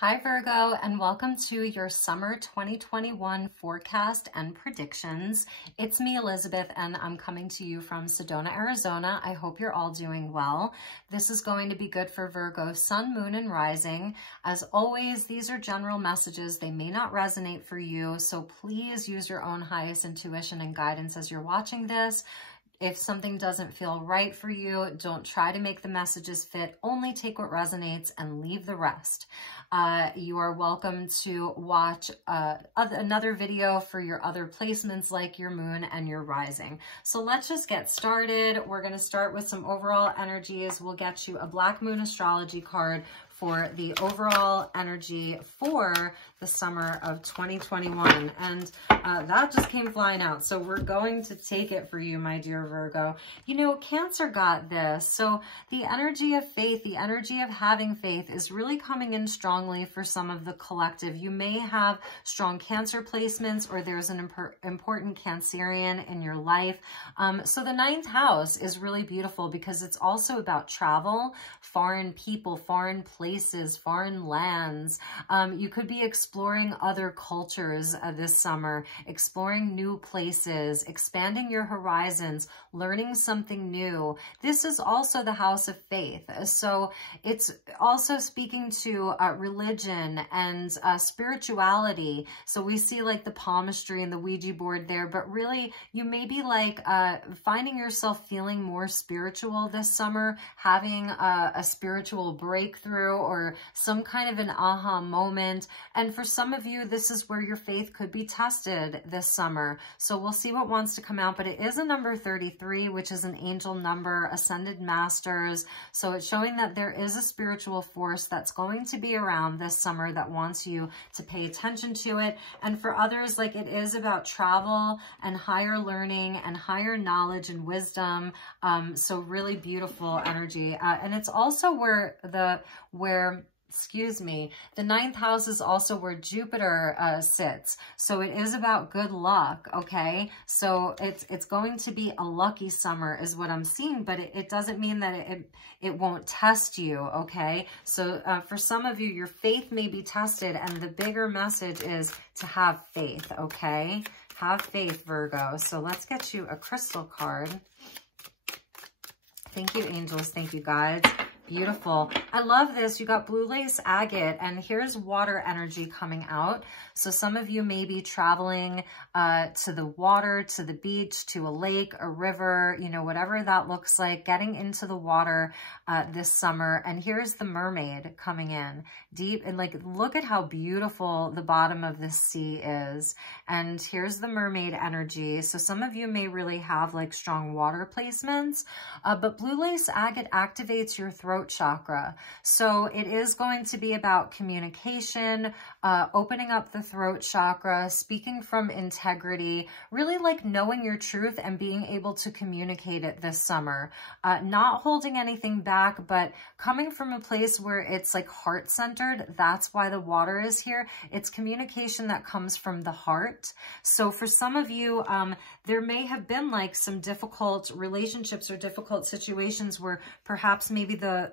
Hi Virgo, and welcome to your summer 2021 forecast and predictions. It's me, Elizabeth, and I'm coming to you from Sedona, Arizona. I hope you're all doing well. This is going to be good for Virgo, sun, moon, and rising. As always, these are general messages. They may not resonate for you, so please use your own highest intuition and guidance as you're watching this. If something doesn't feel right for you, don't try to make the messages fit. Only take what resonates and leave the rest. You are welcome to watch another video for your other placements like your moon and your rising. So let's just get started. We're going to start with some overall energies. We'll get you a Black Moon astrology card for the overall energy for the summer of 2021. And that just came flying out. So we're going to take it for you, my dear Virgo. You know, Cancer got this. So the energy of faith, the energy of having faith is really coming in strongly for some of the collective. You may have strong Cancer placements, or there's an important Cancerian in your life. So the 9th house is really beautiful because it's also about travel, foreign people, foreign places, foreign lands. You could be exploring other cultures this summer, exploring new places, expanding your horizons, learning something new. This is also the house of faith. So it's also speaking to religion and spirituality. So we see like the palmistry and the Ouija board there, but really you may be like finding yourself feeling more spiritual this summer, having a spiritual breakthrough or some kind of an aha moment. And for some of you, this is where your faith could be tested this summer. So we'll see what wants to come out, but it is a number 33, which is an angel number, ascended masters. So it's showing that there is a spiritual force that's going to be around this summer that wants you to pay attention to it. And for others, like it is about travel and higher learning and higher knowledge and wisdom. So really beautiful energy. And it's also where the 9th house is also where Jupiter sits. So it is about good luck, okay? So it's going to be a lucky summer is what I'm seeing, but it doesn't mean that it won't test you, okay? So for some of you, your faith may be tested, and the bigger message is to have faith, okay? Have faith, Virgo. So let's get you a crystal card. Thank you, angels. Thank you, guides. Beautiful. I love this. You got blue lace agate, and here's water energy coming out. So some of you may be traveling to the water, to the beach, to a lake, a river, you know, whatever that looks like, getting into the water this summer. And here's the mermaid coming in deep, and like, look at how beautiful the bottom of this sea is. And here's the mermaid energy. So some of you may really have like strong water placements, but blue lace agate activates your throat chakra. So it is going to be about communication, opening up the throat chakra, speaking from integrity, really like knowing your truth and being able to communicate it this summer. Not holding anything back, but coming from a place where it's like heart-centered. That's why the water is here. It's communication that comes from the heart. So for some of you, there may have been like some difficult relationships or difficult situations where perhaps maybe the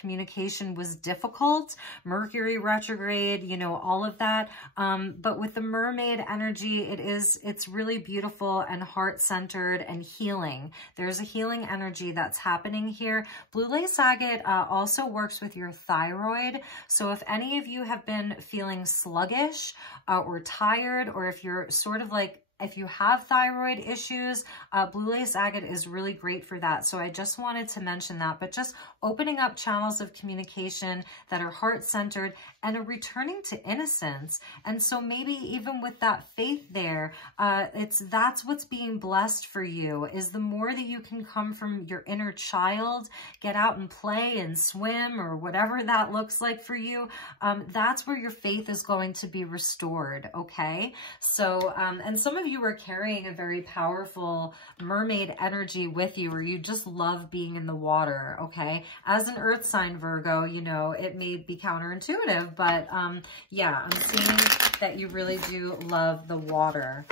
communication was difficult, Mercury retrograde, you know, all of that. But with the mermaid energy, it's really beautiful and heart-centered and healing. There's a healing energy that's happening here. Blue lace agate also works with your thyroid. So if any of you have been feeling sluggish or tired, or if you're sort of like, if you have thyroid issues, blue lace agate is really great for that. So I just wanted to mention that, but just opening up channels of communication that are heart-centered and a returning to innocence. And so maybe even with that faith there, that's what's being blessed for you, is the more that you can come from your inner child, get out and play and swim or whatever that looks like for you, that's where your faith is going to be restored, okay? So, and some of you are carrying a very powerful mermaid energy with you, or you just love being in the water, okay? As an earth sign, Virgo, you know, it may be counterintuitive, but yeah, I'm seeing that you really do love the water.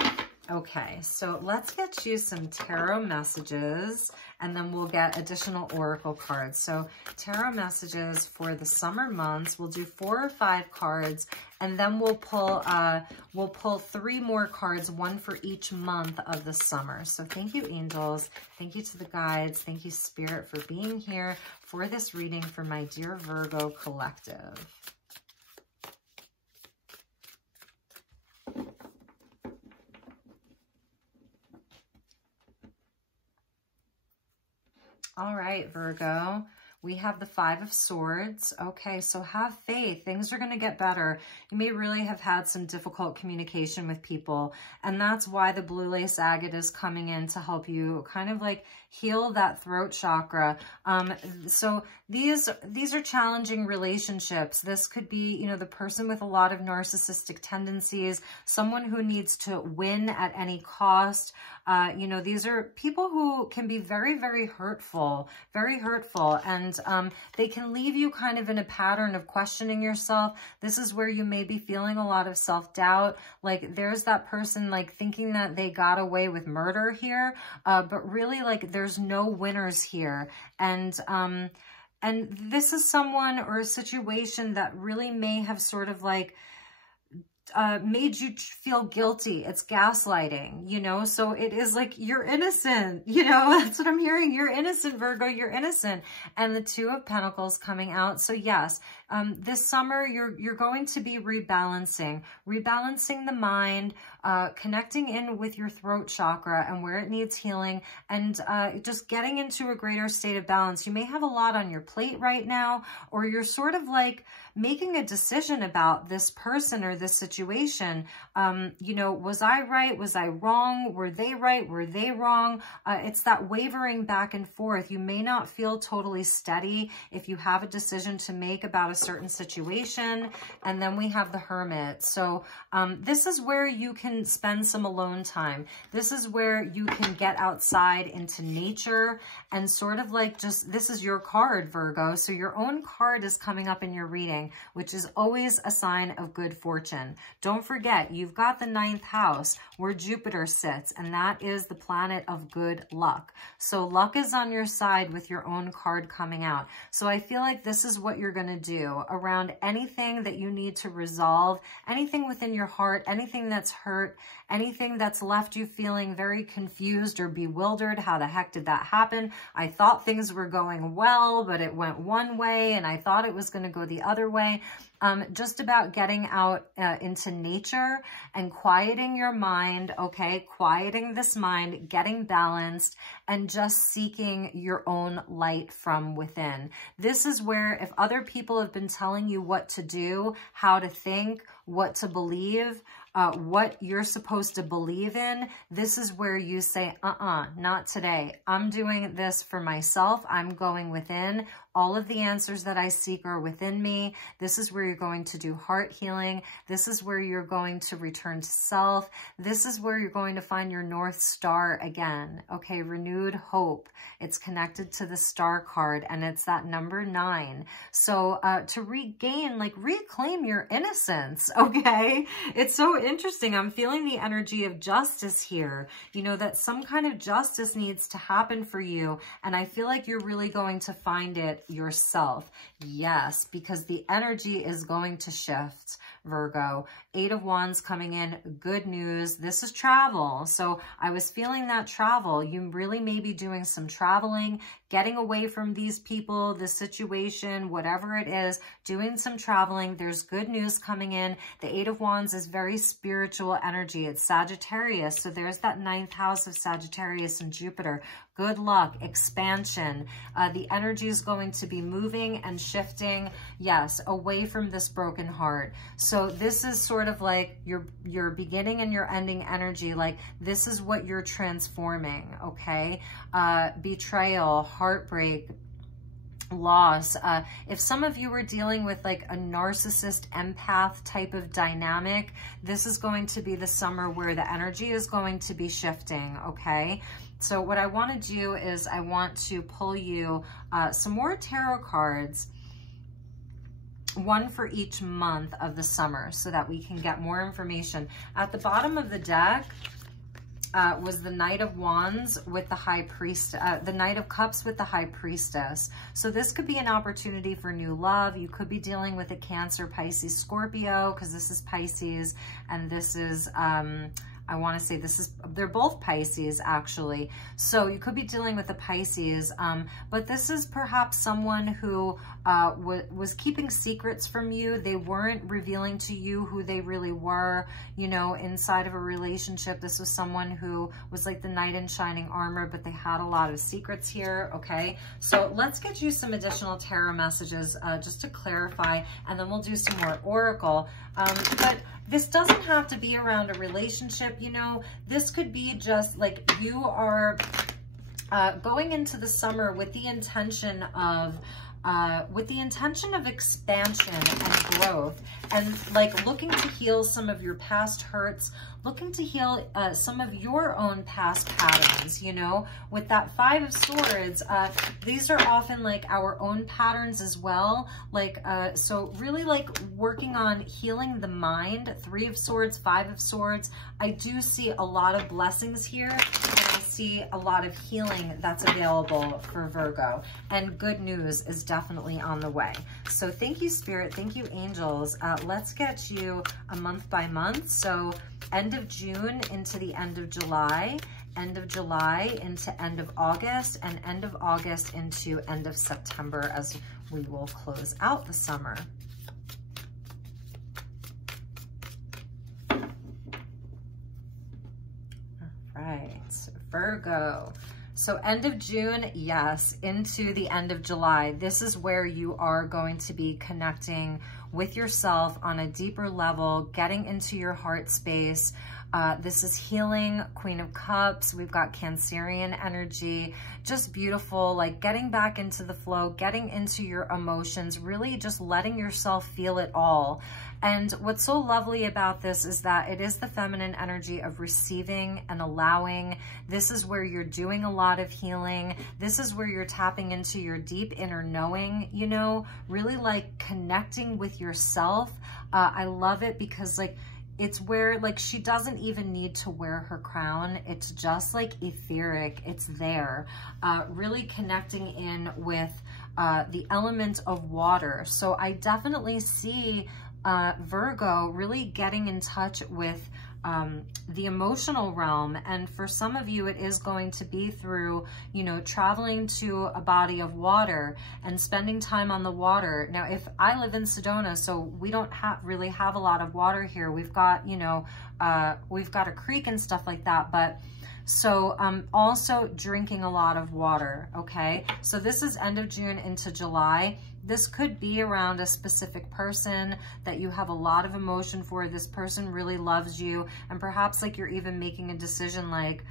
Okay, so let's get you some tarot messages, and then we'll get additional oracle cards. So tarot messages for the summer months. We'll do 4 or 5 cards, and then we'll pull 3 more cards, 1 for each month of the summer. So thank you, angels. Thank you to the guides. Thank you, Spirit, for being here for this reading for my dear Virgo collective. All right, Virgo, we have the 5 of Swords. Okay, so have faith. Things are going to get better. You may really have had some difficult communication with people, and that's why the blue lace agate is coming in to help you kind of like heal that throat chakra. So these are challenging relationships. This could be, you know, the person with a lot of narcissistic tendencies, someone who needs to win at any cost. You know, these are people who can be very, very hurtful, and they can leave you kind of in a pattern of questioning yourself. This is where you may be feeling a lot of self-doubt. Like there's that person like thinking that they got away with murder here, but really like there's no winners here. And this is someone or a situation that really may have sort of like made you feel guilty. It's gaslighting, you know, so it is like, you're innocent, you know, that's what I'm hearing. You're innocent, Virgo, you're innocent. And the 2 of Pentacles coming out. So yes, this summer, you're going to be rebalancing the mind, connecting in with your throat chakra and where it needs healing, and just getting into a greater state of balance. You may have a lot on your plate right now, or you're sort of like making a decision about this person or this situation. You know, was I right? Was I wrong? Were they right? Were they wrong? It's that wavering back and forth. You may not feel totally steady if you have a decision to make about a certain situation. And then we have the Hermit. So this is where you can spend some alone time. This is where you can get outside into nature and sort of like just, this is your card, Virgo. So your own card is coming up in your reading, which is always a sign of good fortune. Don't forget, you've got the 9th house where Jupiter sits, and that is the planet of good luck. So luck is on your side with your own card coming out. So I feel like this is what you're going to do around anything that you need to resolve, anything within your heart, anything that's hurt, anything that's left you feeling very confused or bewildered. How the heck did that happen? I thought things were going well, but it went one way, and I thought it was going to go the other way. Just about getting out into nature and quieting your mind, okay? Quieting this mind, getting balanced, and just seeking your own light from within. This is where if other people have been telling you what to do, how to think, what to believe, what you're supposed to believe in, this is where you say, not today. I'm doing this for myself. I'm going within. All of the answers that I seek are within me. This is where you're going to do heart healing. This is where you're going to return to self. This is where you're going to find your North Star again. Okay, renewed hope. It's connected to the star card, and it's that number 9. So to regain, like reclaim your innocence, okay? It's so interesting. I'm feeling the energy of justice here. You know, that some kind of justice needs to happen for you, and I feel like you're really going to find it yourself. Yes, because the energy is going to shift, Virgo. 8 of Wands coming in, good news. This is travel. So I was feeling that travel. You really may be doing some traveling, getting away from these people, this situation, whatever it is, doing some traveling. There's good news coming in. The 8 of Wands is very spiritual energy. It's Sagittarius. So there's that 9th house of Sagittarius and Jupiter. Good luck, expansion. The energy is going to be moving and shifting, yes, away from this broken heart. So this is sort of like your beginning and your ending energy. Like this is what you're transforming, okay? Betrayal, heartbreak, loss. If some of you were dealing with like a narcissist empath type of dynamic, this is going to be the summer where the energy is going to be shifting, okay? So what I want to do is I want to pull you some more tarot cards, one for each month of the summer, so that we can get more information. At the bottom of the deck, was the Knight of Wands with the High Priest, the Knight of Cups with the High Priestess. So this could be an opportunity for new love. You could be dealing with a Cancer, Pisces, Scorpio, because this is Pisces, and this is, I want to say this is, they're both Pisces actually. So you could be dealing with a Pisces, but this is perhaps someone who was keeping secrets from you. They weren't revealing to you who they really were, you know, inside of a relationship. This was someone who was like the knight in shining armor, but they had a lot of secrets here, okay? So let's get you some additional tarot messages just to clarify, and then we'll do some more oracle. But this doesn't have to be around a relationship, you know. This could be just like you are going into the summer with the intention of expansion and growth, and like looking to heal some of your past hurts, looking to heal some of your own past patterns, you know. With that Five of Swords, these are often like our own patterns as well. Like, so really like working on healing the mind. Three of Swords, Five of Swords. I do see a lot of blessings here, and I see a lot of healing that's available for Virgo, and good news is definitely on the way. So thank you, Spirit. Thank you, angels. Let's get you a month by month. So end of June into the end of July, end of July into end of August, and end of August into end of September, as we will close out the summer. All right, Virgo. So end of June, yes, into the end of July. This is where you are going to be connecting with yourself on a deeper level, getting into your heart space. This is healing, Queen of Cups. We've got Cancerian energy, just beautiful, like getting back into the flow, getting into your emotions, really just letting yourself feel it all. And what's so lovely about this is that it is the feminine energy of receiving and allowing. This is where you're doing a lot of healing. This is where you're tapping into your deep inner knowing, you know, really like connecting with yourself. I love it because like, it's where like she doesn't even need to wear her crown. It's just like etheric. It's there. Really connecting in with the element of water. So I definitely see Virgo really getting in touch with the emotional realm. And for some of you, it is going to be through, you know, traveling to a body of water and spending time on the water. Now, if I live in Sedona, so we don't really have a lot of water here. We've got, you know, we've got a creek and stuff like that, but so also drinking a lot of water, okay? So this is end of June into July. This could be around a specific person that you have a lot of emotion for. This person really loves you, and perhaps like you're even making a decision like,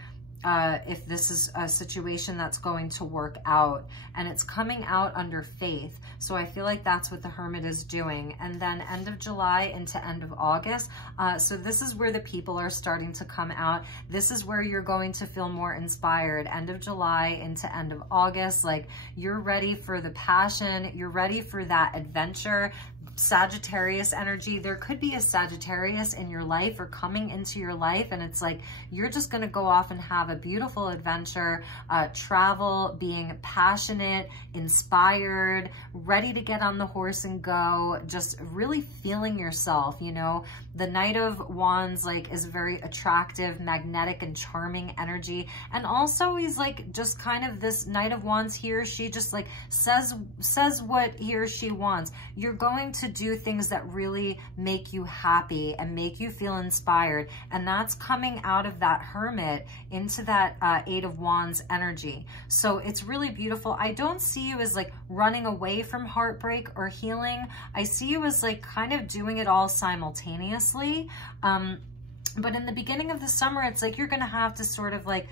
if this is a situation that's going to work out, and it's coming out under faith. So I feel like that's what the Hermit is doing. And then end of July into end of August. So this is where the people are starting to come out. This is where you're going to feel more inspired. End of July into end of August. Like you're ready for the passion. You're ready for that adventure. Sagittarius energy. There could be a Sagittarius in your life or coming into your life, and it's like you're just going to go off and have a beautiful adventure, travel, being passionate, inspired, ready to get on the horse and go, just really feeling yourself, you know. The Knight of Wands like is very attractive, magnetic, and charming energy, and also he's like just kind of this Knight of Wands, he or she just like says what he or she wants. You're going to do things that really make you happy and make you feel inspired, and that's coming out of that Hermit into that Eight of Wands energy. So it's really beautiful. I don't see you as like running away from heartbreak or healing. I see you as like kind of doing it all simultaneously. But in the beginning of the summer, it's like you're gonna have to sort of like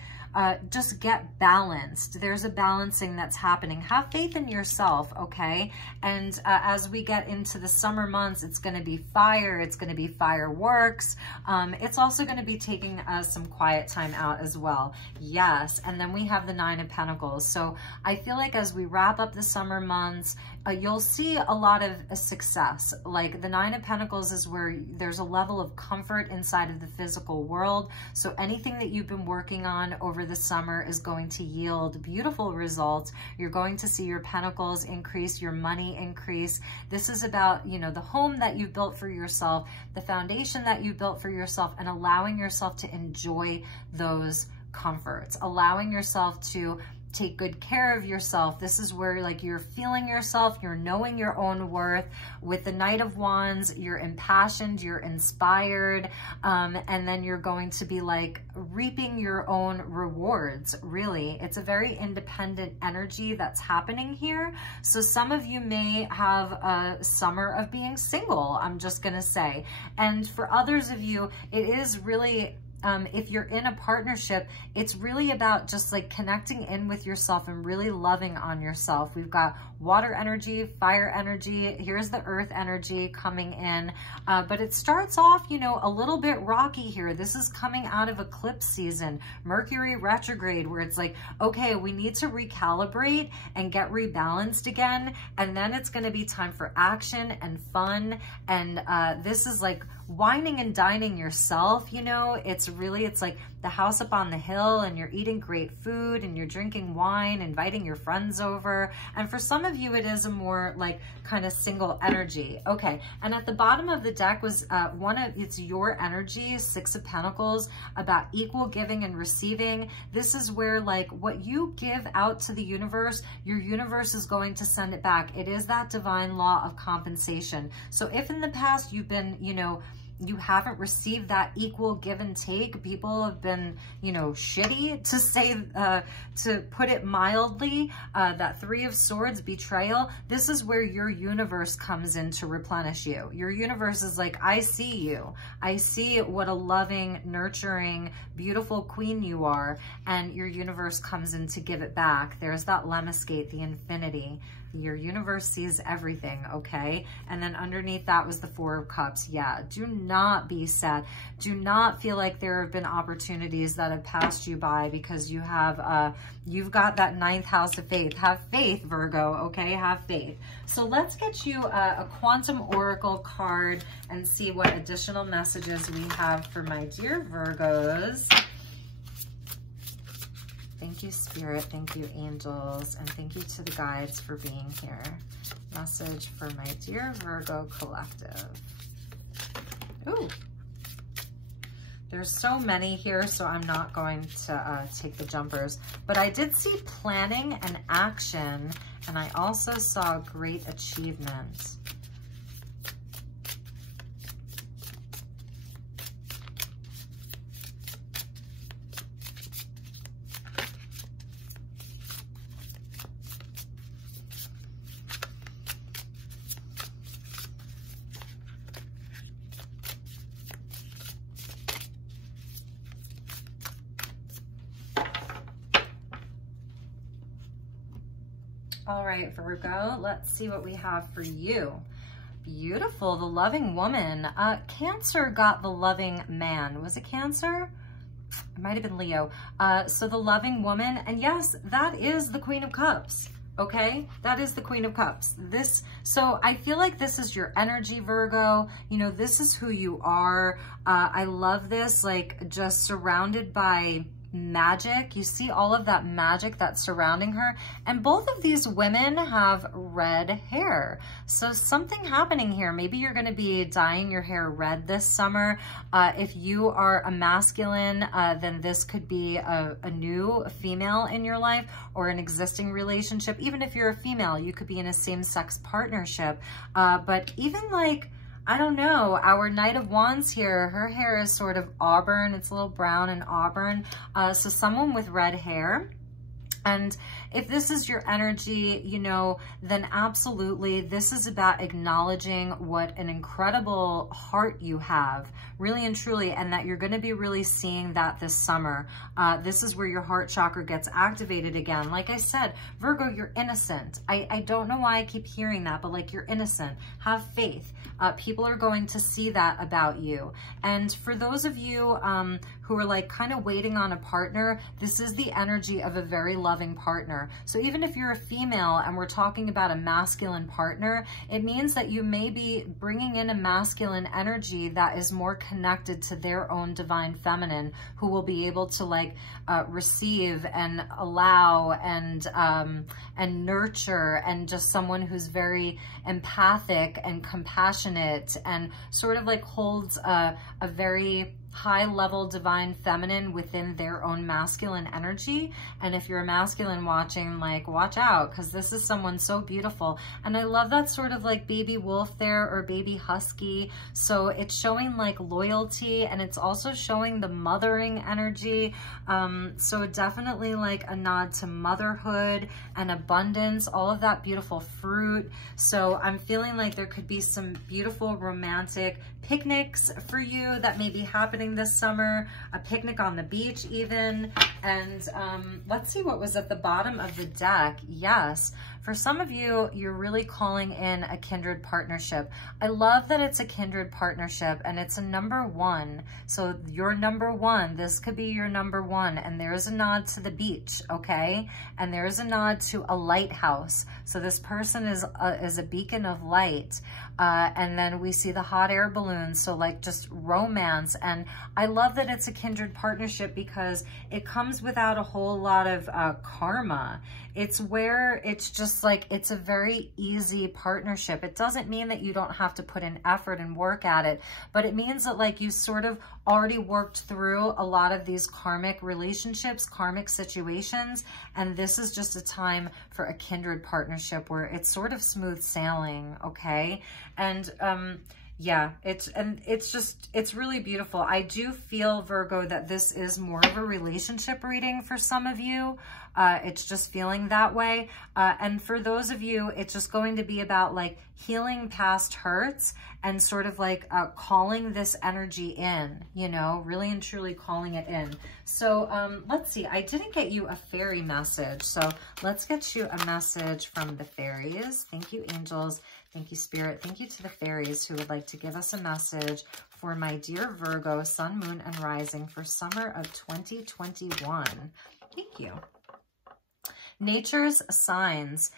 just get balanced. There's a balancing that's happening. Have faith in yourself, okay? And as we get into the summer months, it's going to be fire. It's going to be fireworks. It's also going to be taking some quiet time out as well. Yes. And then we have the Nine of Pentacles. So I feel like as we wrap up the summer months, you'll see a lot of success. Like the Nine of Pentacles is where there's a level of comfort inside of the physical world. So anything that you've been working on over the summer is going to yield beautiful results. You're going to see your pentacles increase, your money increase. This is about, you know, the home that you've built for yourself, the foundation that you built for yourself, and allowing yourself to enjoy those comforts, allowing yourself to take good care of yourself. This is where like you're feeling yourself, you're knowing your own worth. With the Knight of Wands, you're impassioned, you're inspired, and then you're going to be like reaping your own rewards, really. It's a very independent energy that's happening here. So some of you may have a summer of being single, I'm just gonna say. And for others of you, it is really if you're in a partnership, it's really about just like connecting in with yourself and really loving on yourself. We've got water energy, fire energy. Here's the earth energy coming in. But it starts off, you know, a little bit rocky here. This is coming out of eclipse season, Mercury retrograde, where it's like, okay, we need to recalibrate and get rebalanced again. And then it's going to be time for action and fun. And this is like wining and dining yourself, you know. It's like the house up on the hill, and you're eating great food and you're drinking wine, inviting your friends over. And for some of you, it is a more like kind of single energy. Okay, and at the bottom of the deck was it's your energy, Six of Pentacles, about equal giving and receiving. This is where like what you give out to the universe, your universe is going to send it back. It is that divine law of compensation. So if in the past you've been, you know, you haven't received that equal give and take, people have been, you know, shitty, to say, to put it mildly, that Three of Swords, betrayal, this is where your universe comes in to replenish you. Your universe is like, I see you. I see what a loving, nurturing, beautiful queen you are, and your universe comes in to give it back. There's that lemniscate, the infinity. Your universe sees everything, okay? And then underneath that was the Four of Cups. Yeah, do not be sad. Do not feel like there have been opportunities that have passed you by, because you have, you've got that ninth house of faith. Have faith, Virgo, okay? Have faith. So let's get you a quantum oracle card and see what additional messages we have for my dear Virgos. Thank you, Spirit. Thank you, angels. And thank you to the guides for being here. Message for my dear Virgo collective. Ooh. There's so many here, so I'm not going to take the jumpers. But I did see planning and action, and I also saw great achievement. All right, Virgo, let's see what we have for you. Beautiful, the loving woman. Cancer got the loving man. Was it Cancer? It might have been Leo. So the loving woman, and yes, that is the Queen of Cups. Okay, that is the Queen of Cups. So I feel like this is your energy, Virgo. You know, this is who you are. I love this, like just surrounded by magic. You see all of that magic that's surrounding her. And both of these women have red hair. So something happening here. Maybe you're going to be dyeing your hair red this summer. If you are a masculine, then this could be a new female in your life, or an existing relationship. Even if you're a female, you could be in a same-sex partnership. But even like, I don't know, our Knight of Wands here, her hair is sort of auburn. It's a little brown and auburn. So someone with red hair. And if this is your energy, you know, then absolutely, this is about acknowledging what an incredible heart you have, really and truly, and that you're going to be really seeing that this summer. This is where your heart chakra gets activated again. Like I said, Virgo, you're innocent. I don't know why I keep hearing that, but like, you're innocent. Have faith. People are going to see that about you. And for those of you who are like kind of waiting on a partner, this is the energy of a very loving partner. So even if you're a female and we're talking about a masculine partner, it means that you may be bringing in a masculine energy that is more connected to their own divine feminine, who will be able to like receive and allow and nurture, and just someone who's very empathic and compassionate and sort of like holds a very high level divine feminine within their own masculine energy. And if you're a masculine watching, like, watch out, because this is someone so beautiful. And I love that sort of like baby wolf there, or baby husky. So it's showing like loyalty, and it's also showing the mothering energy. So definitely like a nod to motherhood and abundance, all of that beautiful fruit. So I'm feeling like there could be some beautiful romantic picnics for you that may be happening this summer, a picnic on the beach even. And let's see what was at the bottom of the deck. Yes, for some of you, you're really calling in a kindred partnership. I love that it's a kindred partnership and it's a number one. So your number one, this could be your number one, and there's a nod to the beach, okay? And there's a nod to a lighthouse. So this person is a beacon of light. And then we see the hot air balloons, so like just romance. And I love that it's a kindred partnership because it comes without a whole lot of karma. It's where it's just like, it's a very easy partnership. It doesn't mean that you don't have to put in effort and work at it, but it means that like you sort of already worked through a lot of these karmic relationships, karmic situations. And this is just a time for a kindred partnership where it's sort of smooth sailing, okay? And yeah, it's really beautiful. I do feel, Virgo, that this is more of a relationship reading for some of you. It's just feeling that way. And for those of you, it's just going to be about like healing past hurts and sort of like calling this energy in, you know, really and truly calling it in. So let's see, I didn't get you a fairy message. So let's get you a message from the fairies. Thank you, angels. Thank you, Spirit. Thank you to the fairies who would like to give us a message for my dear Virgo, Sun, Moon, and Rising for summer of 2021. Thank you. Nature's signs.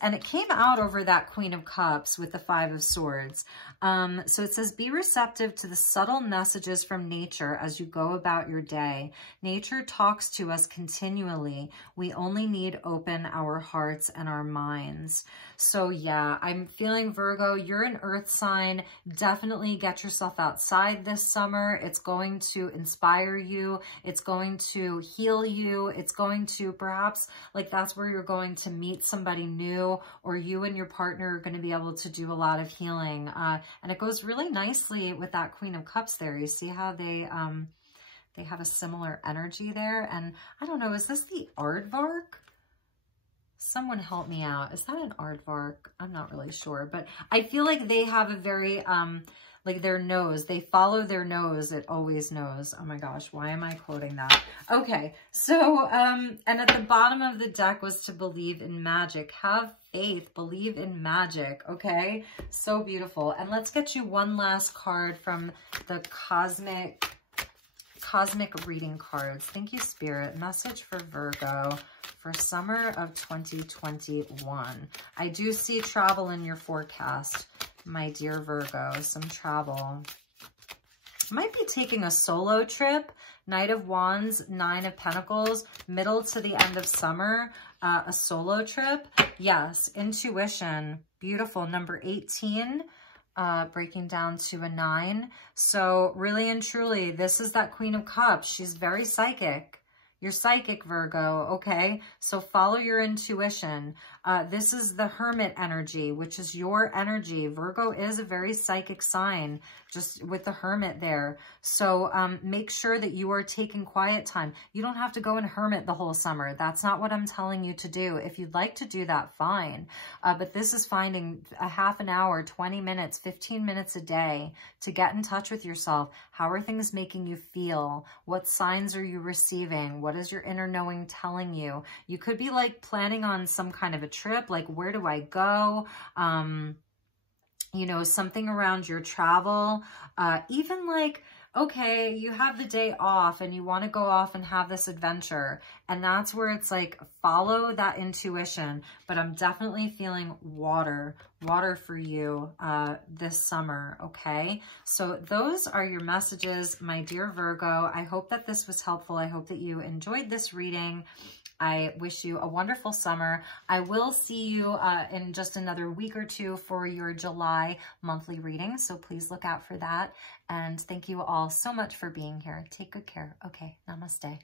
And it came out over that Queen of Cups with the Five of Swords. So it says, be receptive to the subtle messages from nature as you go about your day. Nature talks to us continually. We only need open our hearts and our minds. So yeah, I'm feeling, Virgo, you're an earth sign. Definitely get yourself outside this summer. It's going to inspire you. It's going to heal you. It's going to perhaps, like, that's where you're going to meet somebody new, or you and your partner are going to be able to do a lot of healing. And it goes really nicely with that Queen of Cups there. You see how they have a similar energy there. And I don't know, is this the aardvark? Someone help me out. Is that an aardvark? I'm not really sure, but I feel like they have a very, like their nose, they follow their nose. It always knows. Oh my gosh, why am I quoting that? Okay, so, and at the bottom of the deck was to believe in magic. Have faith, believe in magic, okay? So beautiful. And let's get you one last card from the cosmic reading cards. Thank you, Spirit. Message for Virgo for summer of 2021. I do see travel in your forecast, my dear Virgo. Some travel. Might be taking a solo trip. Knight of Wands, Nine of Pentacles, middle to the end of summer, a solo trip. Yes, intuition. Beautiful. Number 18. Breaking down to a 9. So really and truly, this is that Queen of Cups. She's very psychic. You're psychic, Virgo, okay? So follow your intuition. This is the Hermit energy, which is your energy. Virgo is a very psychic sign, just with the Hermit there. So make sure that you are taking quiet time. You don't have to go and hermit the whole summer. That's not what I'm telling you to do. If you'd like to do that, fine. But this is finding a half an hour, 20 minutes, 15 minutes a day to get in touch with yourself. How are things making you feel? What signs are you receiving? What is your inner knowing telling you? You could be like planning on some kind of a trip, like where do I go? you know, something around your travel, even like, okay, you have the day off and you want to go off and have this adventure. And that's where it's like, follow that intuition. But I'm definitely feeling water for you this summer, okay? So those are your messages, my dear Virgo. I hope that this was helpful. I hope that you enjoyed this reading. I wish you a wonderful summer. I will see you in just another week or two for your July monthly reading, so please look out for that. And thank you all so much for being here. Take good care. Okay, namaste.